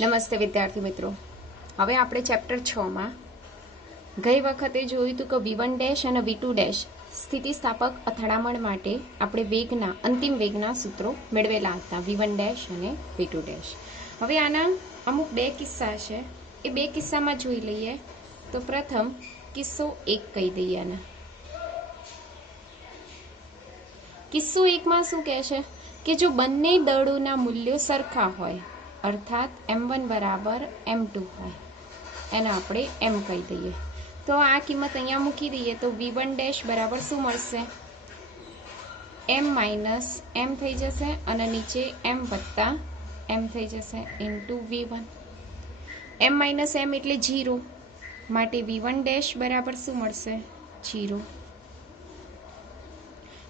નમસ્તે વિદ્યાર્થી મિત્રો, હવે આપણે ચેપ્ટર 6 માં ગઈ વખતે જોયું હતું કે v1 ડેશ અને v2 ડેશ સ્થિતિસ્થાપક અથડામણ માટે આપણે વેગના અંતિમ વેગના સૂત્રો મેળવેલા હતા, v1 ડેશ અને v2 ડેશ. હવે આના અમુક બે કિસ્સા છે, એ બે કિસ્સામાં જોઈ લઈએ. તો પ્રથમ કિસ્સો 1 કહી દઈએ. આના કિસ્સો 1 માં શું કહે છે કે જો બંને દળોના મૂલ્યો સરખા હોય, અર્થાત m1 બરાબર m2 હોય, એને આપણે m કહી દઈએ. તો આ કિંમત અહીંયા મૂકી દઈએ તો v1 ડેશ બરાબર શું મળશે? m માઇનસ m થઈ જશે અને નીચે m વત્તા m થઈ જશે into v1. m minus m એટલે 0, માટે v1 ડેશ બરાબર શું મળશે? 0.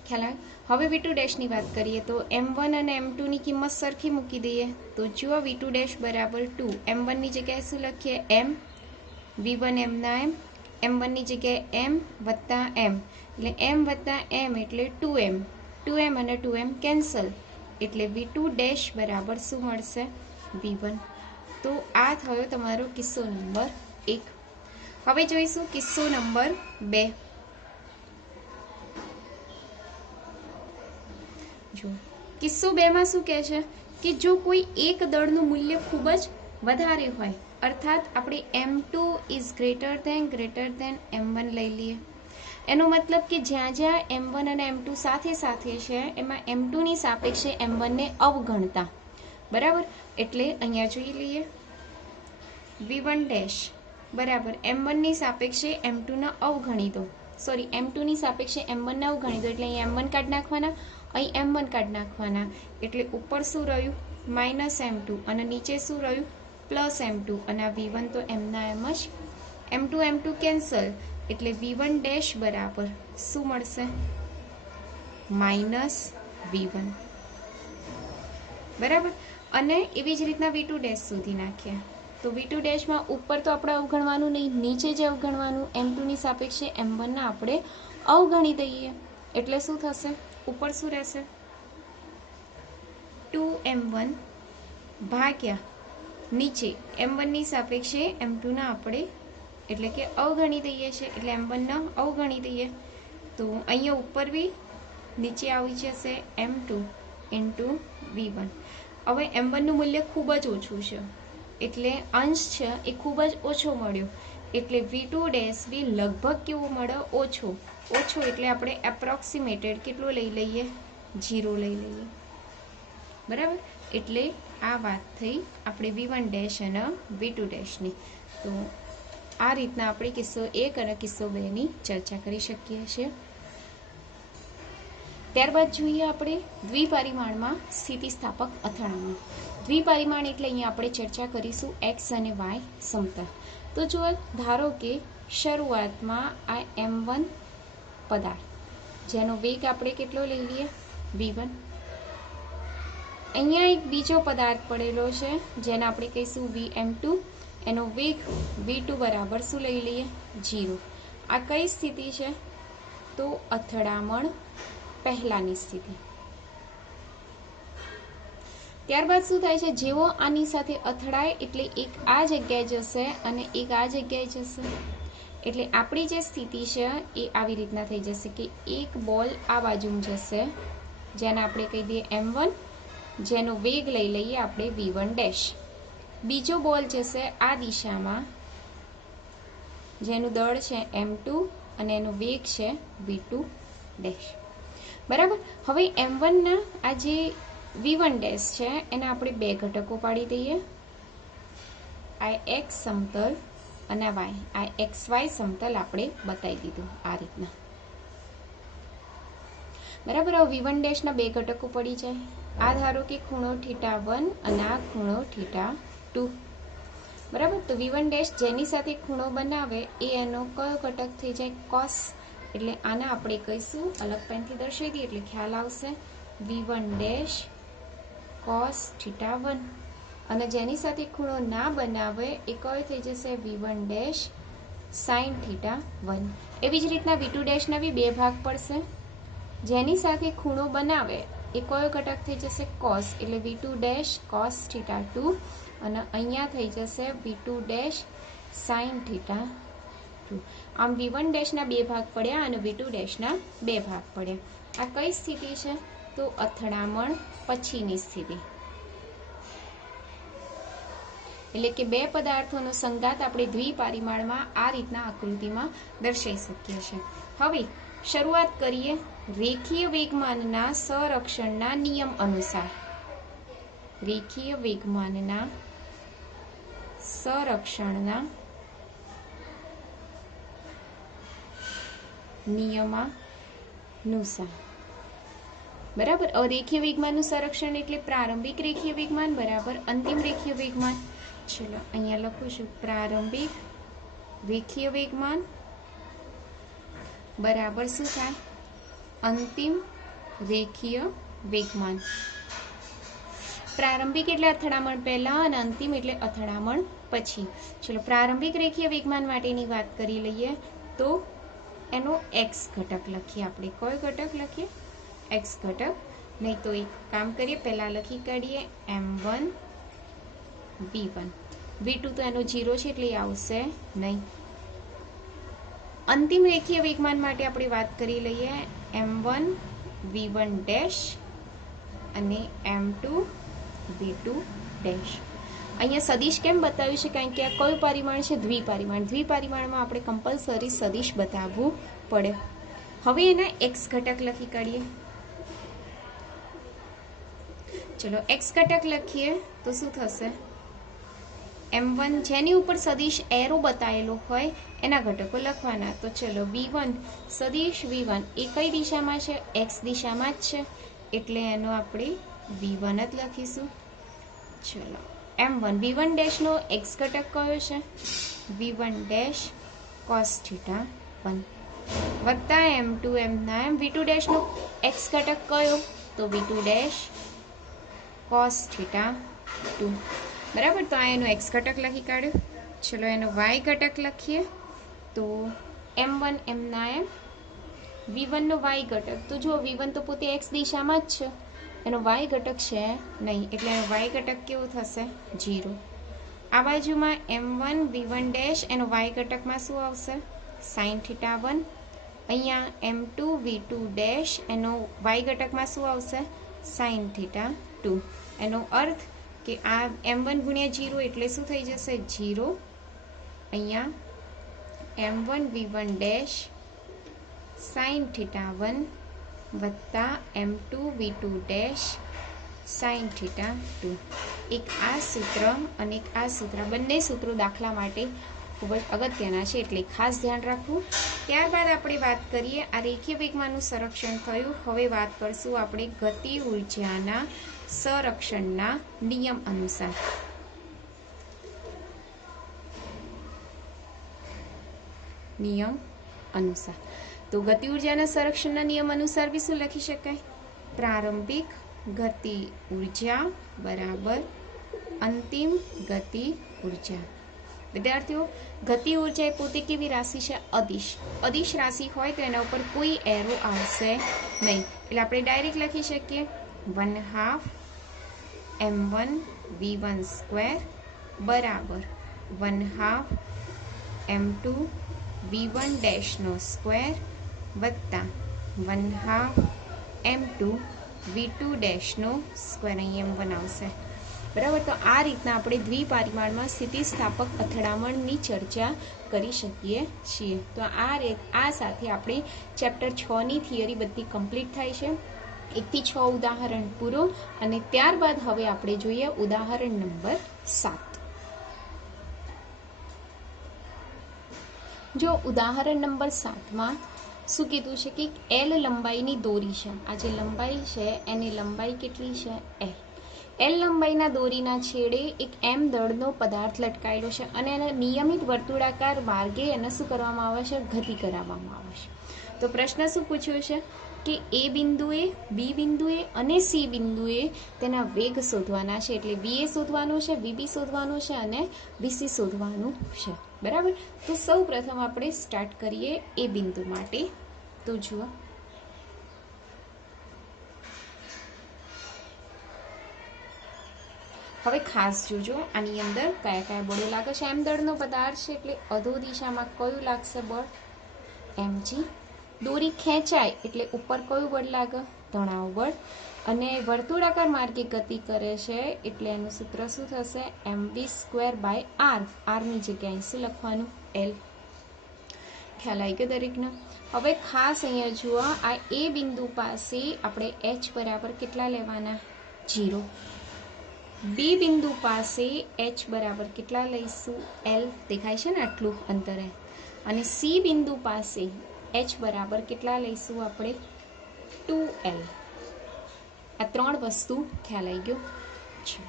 ખ્યાલ આવે? હવે v2 ડેશની વાત કરીએ તો m1 અને m2 ની કિંમત સરખી મૂકી દઈએ. તો જુઓ v2 ડેશ બરાબર 2, m1 ની જગ્યાએ શું લખીએ? m, v1 m ના m, m1 ની જગ્યાએ m વત્તા m, એટલે m વત્તા m એટલે 2m, 2m અને 2m કેન્સલ, એટલે v2 ડેશ બરાબર શું મળશે? v1. તો આ થયો તમારો કિસ્સો નંબર 1. હવે જોઈશું કિસ્સો નંબર 2. જો કિસ્સો 2 માં શું કહે છે કે જો કોઈ એક દળનું મૂલ્ય ખૂબ જ વધારે હોય, અર્થાત આપણે m2 is greater than m1 લઈ લઈએ. એનો મતલબ કે જ્યાં જ્યાં m1 અને m2 સાથે સાથે છે એમાં m2 ની સાપેક્ષે m1 ને અવગણતા. બરાબર? એટલે અહીંયા જોઈ લઈએ v1 ડેશ બરાબર m1 ની સાપેક્ષે m2 ને અવગણી દો, સોરી m2 ની સાપેક્ષે m1 ને અવગણી દો, એટલે અહીં m1 કાઢી નાખવાના, અહીં m1 કાઢી નાખવાના, એટલે ઉપર શું રહ્યું? માઇનસ m2 અને નીચે શું રહ્યું? પ્લસ m2, અને આ v1 તો m ના m જ, m2 કેન્સલ, એટલે v1 ડેશ બરાબર શું મળશે? Minus v1. બરાબર? અને એવી જ રીતના v2 ડેશ શોધી નાખીએ. તો v2 ડેશમાં ઉપર તો આપણે અવગણવાનું નહીં, નીચે જ અવગણવાનું. m2 ની સાપેક્ષે m1 ને આપણે અવગણી દઈએ, એટલે શું થશે? ઉપર શું રહેશે? 2m1 ભાગ્યા નીચે m1 ની સાપેક્ષે m2 ને આપણે એટલે કે અવગણી દઈએ છીએ, એટલે m1 ને અવગણી દઈએ. તો અહીંયા ઉપર બી નીચે આવી જશે m2 ઇન્ટુ v1. હવે m1 નું મૂલ્ય ખૂબ જ ઓછું છે, એટલે અંશ છે એ ખૂબ જ ઓછો મળ્યો, એટલે v2 ડેશ બી લગભગ કેવો મળે? ઓછો. એટલે આપણે એપ્રોક્સિમેટેડ કેટલો લઈ લઈએ? 0 લઈ લઈએ. બરાબર? એટલે આ વાત થઈ આપણે v1 ડેશ અને v2 ડેશની. તો આ રીતના આપણે કિસ્સો 1 અને કિસ્સો 2 ની ચર્ચા કરી શકીએ છીએ. ત્યારબાદ જોઈએ આપણે દ્વિપરિમાણમાં સ્થિતિસ્થાપક અથડામણ. દ્વિપરિમાણ એટલે અહીંયા આપણે ચર્ચા કરીશું x અને y સમતલ. તો જો ધારો કે શરૂઆતમાં આ m1 પદાર્થ, જેનો વેગ આપણે કેટલો લઈ લઈએ? v1. અહીંયા એક બીજો પદાર્થ પડેલો છે જેને આપણે કહીશું vm2, એનો વેગ v2 બરાબર શું લઈ લઈએ? 0. આ કઈ સ્થિતિ છે? તો અથડામણ પહેલાની સ્થિતિ. ત્યારબાદ શું થાય છે? જેવો આની સાથે અથડાય એટલે એક આ જગ્યાએ જશે અને એક આ જગ્યાએ જશે, એટલે આપણી જે સ્થિતિ છે એ આવી રીતના થઈ જશે કે એક બોલ આ બાજુમાં જશે, જેને આપણે કહી દઈએ m1, જેનો વેગ લઈ લઈએ આપણે v1 ડેશ. બીજો બોલ જશે આ દિશામાં, જેનું દળ છે m2 અને એનો વેગ છે v2 ડેશ. બરાબર? હવે m1 ના આ જે v1 ડેશ છે એને આપણે બે ઘટકો પાડી દઈએ, આ x સમતલ અને y, આ xy સમતલ આપણે બતાવી દીધું આ રીતના. બરાબર? હવે v1 ડેશના બે ઘટકો પડી જાય. આ ધારો કે ખૂણો θ1 અને આ ખૂણો θ2. બરાબર? તો v1 ડેશ જેની સાથે ખૂણો બનાવે એ એનો કયો ઘટક થઈ જાય? cos. એટલે આને આપણે કહીશું, અલગ પેનથી દર્શાવી દઈએ એટલે ખ્યાલ આવશે, v1 ડેશ cos θ1. અને જેની સાથે ખૂણો ના બનાવે એ કયો થઈ જશે? v1 dash sin θ1. એવી જ રીતના v2 ડેશના બી બે ભાગ પડશે. જેની સાથે ખૂણો બનાવે એ કયો ઘટક થઈ જશે? કોસ, એટલે v2 ડેશ કોસ થીટા 2 અને અહીંયા થઈ જશે v2 ડેશ સાઇન થીટા 2. આમ v1 ડેશના 2 ભાગ પડ્યા અને v2 ડેશના 2 ભાગ પડ્યા. આ કઈ સ્થિતિ છે? તો અથડામણ પછીની સ્થિતિ. એટલે કે બે પદાર્થોનો સંઘાત આપણે દ્વિપરિમાણમાં આ રીતના આકૃતિમાં દર્શાવી શકીએ છીએ. હવે શરૂઆત કરીએ રેખીય વેગમાનના સંરક્ષણના નિયમ અનુસાર. રેખીય વેગમાનના સંરક્ષણના નિયમાનુસાર. બરાબર. અરેખીય વેગમાનનું સંરક્ષણ એટલે પ્રારંભિક રેખીય વેગમાન બરાબર અંતિમ રેખીય વેગમાન. ચલો અહીંયા લખું છું પ્રારંભિક રેખીય વેગમાન બરાબર શું થાય? અંતિમ રેખીય વેગમાન. પ્રારંભિક એટલે અથડામણ પહેલા અને અંતિમ એટલે અથડામણ પછી. ચલો પ્રારંભિક રેખીય વેગમાન માટેની વાત કરી લઈએ તો એનો x ઘટક લખીએ આપણે. કયો ઘટક લખીએ? x ઘટક. નહીં તો એક કામ કરીએ, પહેલા લખી કાઢીએ m1 v1. v2 તો એનો 0 છે એટલે આવશે નહીં. અંતિમ રેખીય વેગમાન માટે આપણે વાત કરી લઈએ m1 v1 ડેશ અને m2 v2 ડેશ. અહીંયા સદિશ કેમ બતાવ્યું છે? કારણ કે આ કયું પરિમાણ છે? દ્વિપરિમાણ. દ્વિપરિમાણમાં આપણે કમ્પલસરી સદિશ બતાવવું પડે. હવે એના x ઘટક લખી કાઢીએ. ચલો x ઘટક લખીએ તો શું થશે? m1 જેની ઉપર સદિશ એરો બતાવેલો હોય એના ઘટકો લખવાના. તો ચલો v1 સદિશ v1 એ કઈ દિશામાં છે? x દિશામાં જ છે એટલે એનો આપણે v1 જ લખીશું. ચલો m1 v1 ડેશનો x ઘટક કયો છે? v1 ડેશ cos થીટા 1 વત્તા m2 એમના એમ v2 ડેશનો x ઘટક કયો? તો v2 ડેશ cos થીટા 2. બરાબર. તો આ એનો x ઘટક લખી કાઢ્યો. ચલો એનો y ઘટક લખીએ તો m1 એમના એમ v1 નો y ઘટક. તો જો v1 તો પોતે x દિશામાં જ છે, એનો y ઘટક છે નહીં એટલે એનો y ઘટક કેવો થશે? 0. આ બાજુમાં m1 v1 ડેશ એનો y ઘટકમાં શું આવશે? Sine theta 1. અહીંયા m2 v2 ડેશ એનો y ઘટકમાં શું આવશે? Sine theta 2. એનો અર્થ કે આ m1 ગુણ્યા 0 એટલે શું થઈ જશે? 0. અહીંયા m1 v1 dash sine theta 1 વત્તા m2 v2 dash sine theta 2. એક આ સૂત્ર અને એક આ સૂત્ર, બંને સૂત્રો દાખલા માટે ખૂબ જ અગત્યના છે એટલે ખાસ ધ્યાન રાખવું. ત્યારબાદ આપણે વાત કરીએ આ રેખીય વેગમાનનું સંરક્ષણ થયું. હવે વાત કરશું આપણે ગતિ ઉર્જાના સંરક્ષણના નિયમ અનુસાર. નિયમ અનુસાર તો ગતિ ઉર્જાના સંરક્ષણના નિયમ અનુસાર બી શું લખી શકાય? પ્રારંભિક ગતિ ઉર્જા બરાબર અંતિમ ગતિ ઉર્જા. વિદ્યાર્થીઓ, ગતિ ઉર્જા એ પોતે કેવી રાશિ છે? અદિશ. અદિશ રાશિ હોય તો એના ઉપર કોઈ એરો આવશે નહીં એટલે આપણે ડાયરેક્ટ લખી શકીએ 1/2 m1 v1 સ્ક્વેર બરાબર 1/2 m2 v1 ડેશનો સ્ક્વેર વત્તા 1/2 m2 v2 ડેશનો સ્ક્વેર. અહીં m1 આવશે. બરાબર. તો આ રીતના આપણે દ્વિપરિમાણમાં સ્થિતિસ્થાપક અથડામણની ચર્ચા કરી શકીએ છીએ. તો આ સાથે આપણે ચેપ્ટર 6ની થિયરી બધી કમ્પ્લીટ થાય છે. 1 થી 6 ઉદાહરણ પૂરો અને ત્યારબાદ હવે આપણે જોઈએ ઉદાહરણ નંબર 7. જો ઉદાહરણ નંબર 7માં શું કીધું છે કે L લંબાઈની દોરી છે. આ જે લંબાઈ છે એની લંબાઈ કેટલી છે? L લંબાઈના દોરીના છેડે એક m દળનો પદાર્થ લટકાયેલો છે અને એને નિયમિત વર્તુળાકાર માર્ગે એને શું કરવામાં આવે છે? ગતિ કરાવવામાં આવે છે. તો પ્રશ્ન શું પૂછ્યો છે કે A બિંદુએ, B બિંદુએ અને C બિંદુએ તેના વેગ શોધવાના છે. એટલે VA શોધવાનું છે, VB શોધવાનું છે અને VC શોધવાનું છે. બરાબર. તો સૌ પ્રથમ આપણે સ્ટાર્ટ કરીએ A બિંદુ માટે. તો જુઓ હવે ખાસ જોજો આની અંદર કયા કયા બળો લાગે છે. એમ દળનો પદાર્થ છે એટલે અધો દિશામાં કયું લાગશે બળ? mg. દોરી ખેંચાય એટલે ઉપર કયું બળ લાગે? તણાવ બળ. અને વર્તુળાકાર માર્ગે ગતિ કરે છે એટલે એનું સૂત્ર શું થશે? mv²/r. r ની જગ્યાએ શું લખવાનું? l. ખ્યાલ આવી ગયો દરેકને? હવે ખાસ અહીંયા જુઓ, આ એ બિંદુ પાસે આપણે h બરાબર કેટલા લેવાના? 0. બી બિંદુ પાસે h બરાબર કેટલા લઈશું? l. દેખાય છે ને આટલું અંતરે. અને સી બિંદુ પાસે h બરાબર કેટલા લઈશું આપણે? 2l. આ ત્રણ વસ્તુ ખ્યાલ આવી ગયો છે.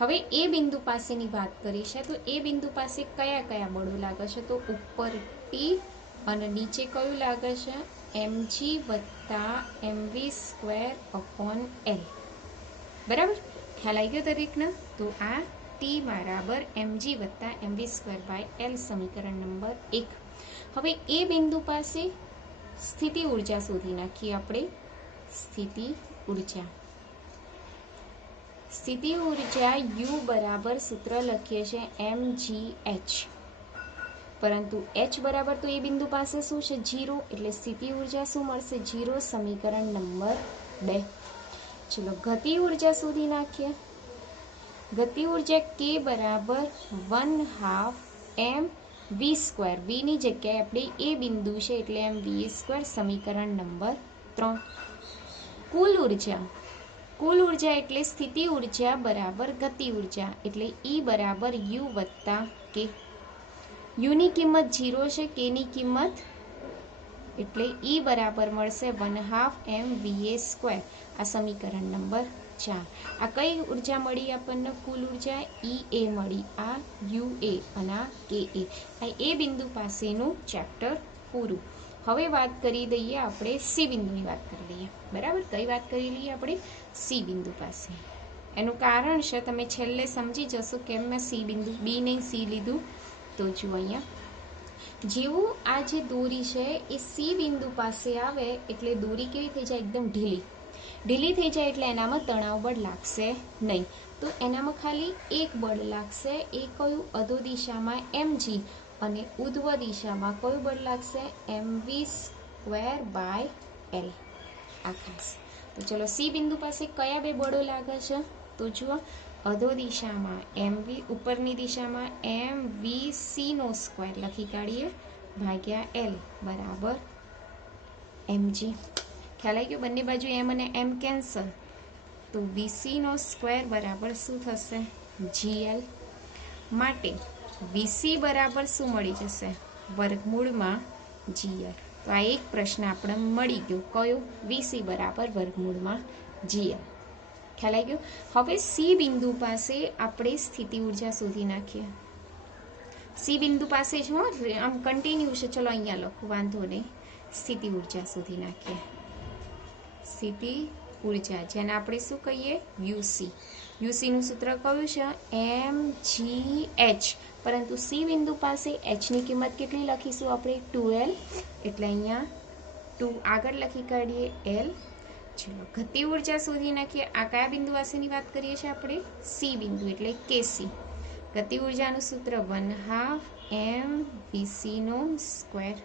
હવે એ બિંદુ પાસેની વાત કરી છે, તો એ બિંદુ પાસે કયા કયા બળો લાગે છે? તો ઉપર ટી અને નીચે કયું લાગે છે? mg વત્તા mv²/l. બરાબર? ખ્યાલ આવી ગયો દરેકને? તો આ ટી બરાબર mg વત્તા mv²/l સમીકરણ નંબર 1. હવે એ બિંદુ પાસે સ્થિતિ ઉર્જા શોધી નાખીએ આપણે. સ્થિતિ ઉર્જા u બરાબર સૂત્ર લખીએ છીએ mgh. પરંતુ h બરાબર તો એ બિંદુ પાસે શું છે? 0. એટલે સ્થિતિ ઉર્જા શું મળશે? 0. સમીકરણ નંબર 2. ચલો ગતિ ઉર્જા શોધી નાખીએ. ગતિ ઉર્જા k બરાબર 1/2 mv². v ની જગ્યાએ આપણે એ બિંદુ છે એટલે mva². સમીકરણ નંબર 3. કુલ ઉર્જા એટલે સ્થિતિ ઉર્જા બરાબર ગતિ ઉર્જા એટલે E બરાબર u વત્તા k. u ની કિંમત 0 છે, k ની કિંમત એટલે E બરાબર મળશે 1/2 mva². આ સમીકરણ નંબર 4. આ કઈ ઉર્જા મળી આપણને? કુલ ઉર્જા EA મળી. આ UA અને આ KA. આ એ બિંદુ પાસેનું ચેપ્ટર પૂરું. હવે વાત કરી દઈએ આપણે સી બિંદુની વાત કરી દઈએ. બરાબર? કઈ વાત કરી લઈએ આપણે? સી બિંદુ પાસે. એનું કારણ છે તમે છેલ્લે સમજી જશો કેમ મેં સી બિંદુ બી નહીં સી લીધું. તો જુઓ અહીંયા, જેવું આ જે દોરી છે એ સી બિંદુ પાસે આવે એટલે દોરી કેવી થઈ જાય? એકદમ ઢીલી થઈ જાય એટલે એનામાં તણાવ બળ લાગશે નહીં. તો એનામાં ખાલી એક બળ લાગશે. એ કયું? અધો દિશામાં mg અને ઉધ્વ દિશામાં કયું બળ લાગશે? mv²/l. આ ખાસ. તો ચલો સી બિંદુ પાસે કયા બે બળો લાગે છે? તો જુઓ, અધો દિશામાં mv, ઉપરની દિશામાં mvc² લખી કાઢીએ ભાગ્યા l બરાબર mg. ખ્યાલ આવી ગયો? બંને બાજુ m અને m કેન્સલ, તો vc² બરાબર શું થશે? gl. માટે vc બરાબર શું મળી જશે? વર્ગમૂળમાં gl. તો આ એક પ્રશ્ન આપણે મળી ગયો. કયો? vc બરાબર વર્ગમૂળમાં gl. ખ્યાલ આવી ગયો? હવે સી બિંદુ પાસે આપણે સ્થિતિ ઉર્જા શોધી નાખીએ. સી બિંદુ પાસે જ આમ કન્ટિન્યુ છે. ચલો અહીંયા લખો, વાંધો નહીં. સ્થિતિ ઉર્જા શોધી નાખીએ. સ્થિતિ ઉર્જા જેને આપણે શું કહીએ? UC. UC નું સૂત્ર કયું છે? mgh. પરંતુ સી બિંદુ પાસે h ની કિંમત કેટલી લખીશું આપણે? 2l. એટલે અહીંયા 2 આગળ લખી કાઢીએ l. ચલો ગતિ ઉર્જા શોધી નાખીએ. આ કયા બિંદુ પાસેની વાત કરીએ છીએ આપણે? સી બિંદુ એટલે kc. ગતિ ઉર્જાનું સૂત્ર 1/2 mvc².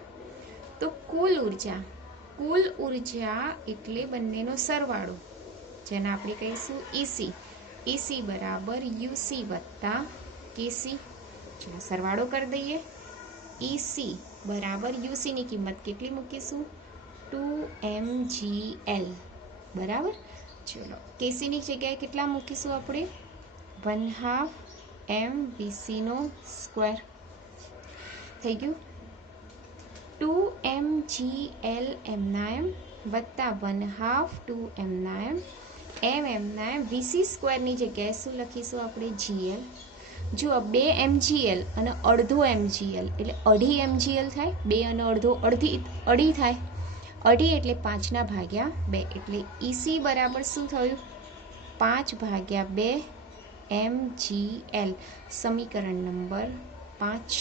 તો કુલ ઉર્જા એટલે બંનેનો સરવાળો, જેને આપણે કહીશું EC. EC બરાબર UC વત્તા KC. ચલો સરવાળો કરી દઈએ. EC બરાબર UC ની કિંમત કેટલી મૂકીશું? 2mgl. બરાબર? ચલો KC ની જગ્યાએ કેટલા મૂકીશું આપણે? 1/2 mvc². થઈ ગયું? 2mgl એમના એમ વત્તા 1/2 2mના એમ એમના એમ vc² ની જગ્યાએ શું લખીશું આપણે? gl. જુઓ 2 mgl અને અડધો mgl એટલે અઢી mgl થાય. 2 અને અડધો અઢી થાય. અઢી એટલે 5/2. એટલે EC બરાબર શું થયું? 5/2 mgl. સમીકરણ નંબર 5.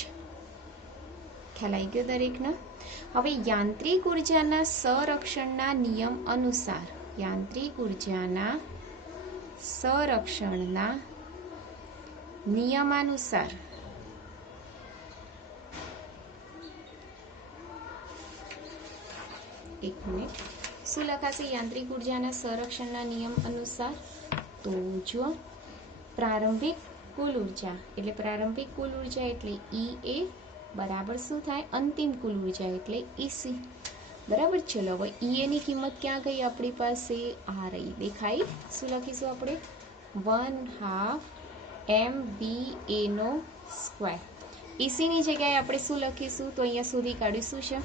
ખ્યાલ આવી ગયો દરેકને? હવે યાંત્રિક ઉર્જાના સંરક્ષણના નિયમ અનુસાર, યાંત્રિક ઉર્જાના સંરક્ષણના નિયમાનુસાર એક મિનિટ શું લખાશે યાંત્રિક ઉર્જાના સંરક્ષણના નિયમ અનુસાર? તો જો પ્રારંભિક કુલ ઉર્જા એટલે ઈ એ બરાબર શું થાય? અંતિમ કુલ ઉર્જા એટલે ઈસી. બરાબર. ચલો હવે ઈ ની કિંમત ક્યાં ગઈ આપણી પાસે? આ રહી, દેખાઈ. શું લખીશું આપણે? 1/2 MVA નો સ્ક્વેર. ઈસી ની જગ્યાએ આપણે શું લખીશું? તો અહીંયા સુધી કાઢીશું છે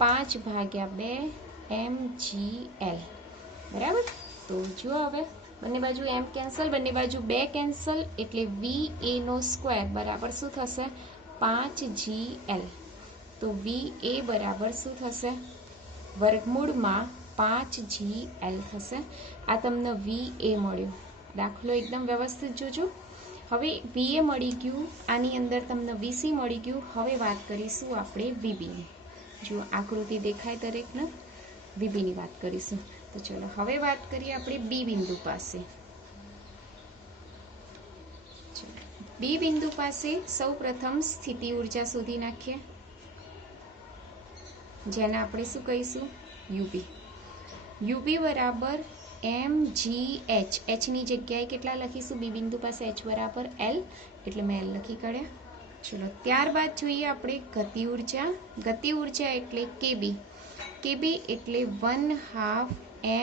5/2 MGL. બરાબર. તો જુઓ હવે બંને બાજુ m કેન્સલ, બંને બાજુ 2 કેન્સલ એટલે VA નો સ્ક્વેર બરાબર શું થશે? 5GL. તો VA બરાબર શું થશે? વર્ગમૂળમાં 5GL થશે. આ તમને VA મળ્યો. દાખલો એકદમ વ્યવસ્થિત જોજો. હવે VA મળી ગયું, આની અંદર તમને VC મળી ગયું. હવે વાત કરીશું આપણે VB ની. જો આકૃતિ દેખાય દરેકને, VB ની વાત કરીશું. તો ચલો હવે વાત કરીએ આપણે બી બિંદુ પાસે. બી બિંદુ પાસે સૌ પ્રથમ સ્થિતિ ઉર્જા શોધી નાખીએ, જેને આપણે શું કહીશું? યુબી. યુબી બરાબર MGH. H ની જગ્યાએ કેટલા લખીશું? બી બિંદુ પાસે H બરાબર L, એટલે મેં L લખી કાઢ્યા. ચલો ત્યારબાદ જોઈએ આપણે ગતિ ઉર્જા. ગતિ ઉર્જા એટલે કેબી. કેબી એટલે 1/2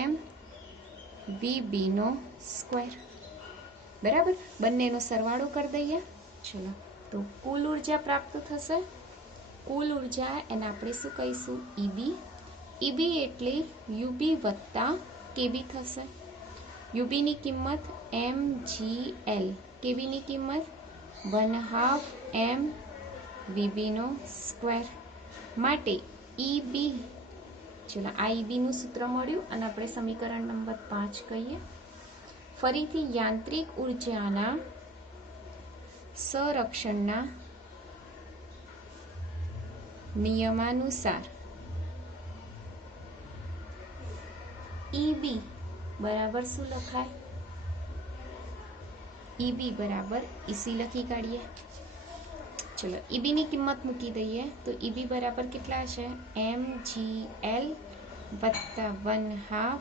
MVB નો સ્ક્વેર. બરાબર. બંનેનો સરવાળો કરી દઈએ. ચલો તો કુલ ઉર્જા પ્રાપ્ત થશે. કુલ ઉર્જા એને આપણે શું કહીશું? ઈબી. ઈબી એટલે યુબી વત્તા કેબી થશે. યુબી ની કિંમત MGL, કેબી ની કિંમત 1/2 MVB નો સ્ક્વેર. માટે ઈબી, ચલો આ ઈબી નું સૂત્ર મળ્યું અને આપણે સમીકરણ નંબર 5 કહીએ. ફરીથી યાંત્રિક ઉર્જાના સંરક્ષણના નિયમાનુસાર ઈબી બરાબર શું લખાય? ઈબી બરાબર ઈસી લખી કાઢીએ. ચલો ઈબી ની કિંમત મૂકી દઈએ. તો ઈબી બરાબર કેટલા છે? MGL વત્તા 1/2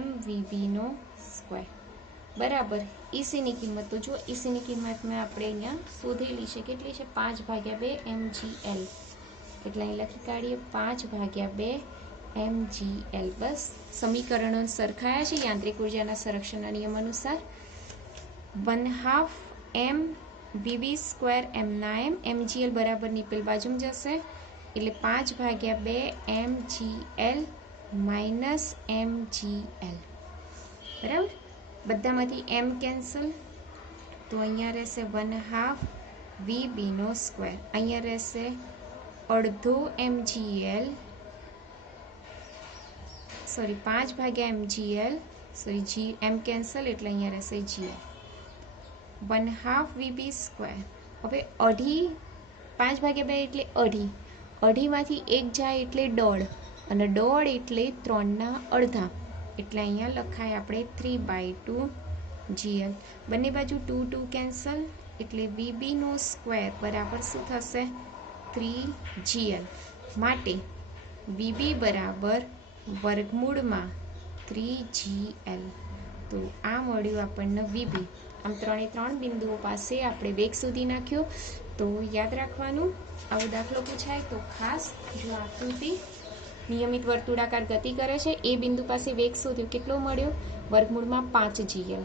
MVB નો સ્ક્વેર બરાબર ઈસી ની કિંમત. તો જો ઈસી ની કિંમત મેં આપણે અહીંયા શોધેલી છે. કેટલી છે? 5/2 MGL. એટલે અહીં લખી કાઢીએ 5/2 MGL. બસ સમીકરણો સરખાયા છે યાંત્રિક ઉર્જાના સંરક્ષણના નિયમ અનુસાર. 1/2 MVB સ્ક્વેર M ના M, MGL બરાબર નીપેલ બાજુમાં જશે એટલે 5/2 MGL માઇનસ MGL. બરાબર. બધામાંથી M કેન્સલ, તો અહીંયા રહેશે 1/2 VB નો સ્ક્વેર. અહીંયા રહેશે અડધો MGL, sorry 5/2 MGL, sorry G M cancel એટલે અહીંયા રહેશે GL. 1/2 VB square. હવે અઢી, 5/2 એટલે અઢી, અઢીમાંથી એક જાય એટલે દોઢ, અને દોઢ એટલે 3/3 એટલે અહીંયા લખાય આપણે 3/2 GL. બંને બાજુ 2 2 કેન્સલ એટલે VB નો સ્ક્વેર બરાબર શું થશે? 3GL. માટે VB બરાબર વર્ગમૂળમાં 3GL. તો આ મળ્યું આપણને VB. આમ 3 બિંદુઓ પાસે આપણે વેગ શોધી નાખ્યો. તો યાદ રાખવાનું, આવો દાખલો પૂછાય તો ખાસ જો આકૃતિ નિયમિત વર્તુળાકાર ગતિ કરે છે. એ બિંદુ પાસે વેગ શોધ્યો, કેટલો મળ્યો? વર્ગમૂળમાં 5GL.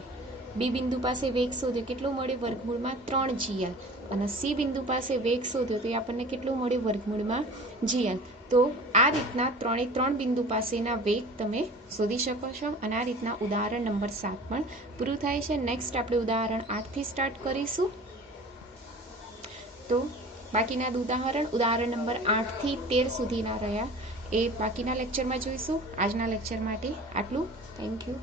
બી બિંદુ પાસે વેગ શોધ્યો, કેટલો મળ્યો? વર્ગમૂળમાં 3GL. અને સી બિંદુ પાસે વેગ શોધ્યો તો એ આપણને કેટલું મળ્યું? વર્ગમૂળમાં GL. તો આ રીતના 3 બિંદુ પાસેના વેગ તમે શોધી શકો છો. અને આ રીતના ઉદાહરણ નંબર 7 પણ પૂરું થાય છે. નેક્સ્ટ આપણે ઉદાહરણ 8 થી સ્ટાર્ટ કરીશું. તો બાકીના ઉદાહરણ નંબર 8 થી 13 સુધીના રહ્યા એ બાકીના લેક્ચરમાં જોઈશું. આજના લેક્ચર માટે આટલું. Thank you.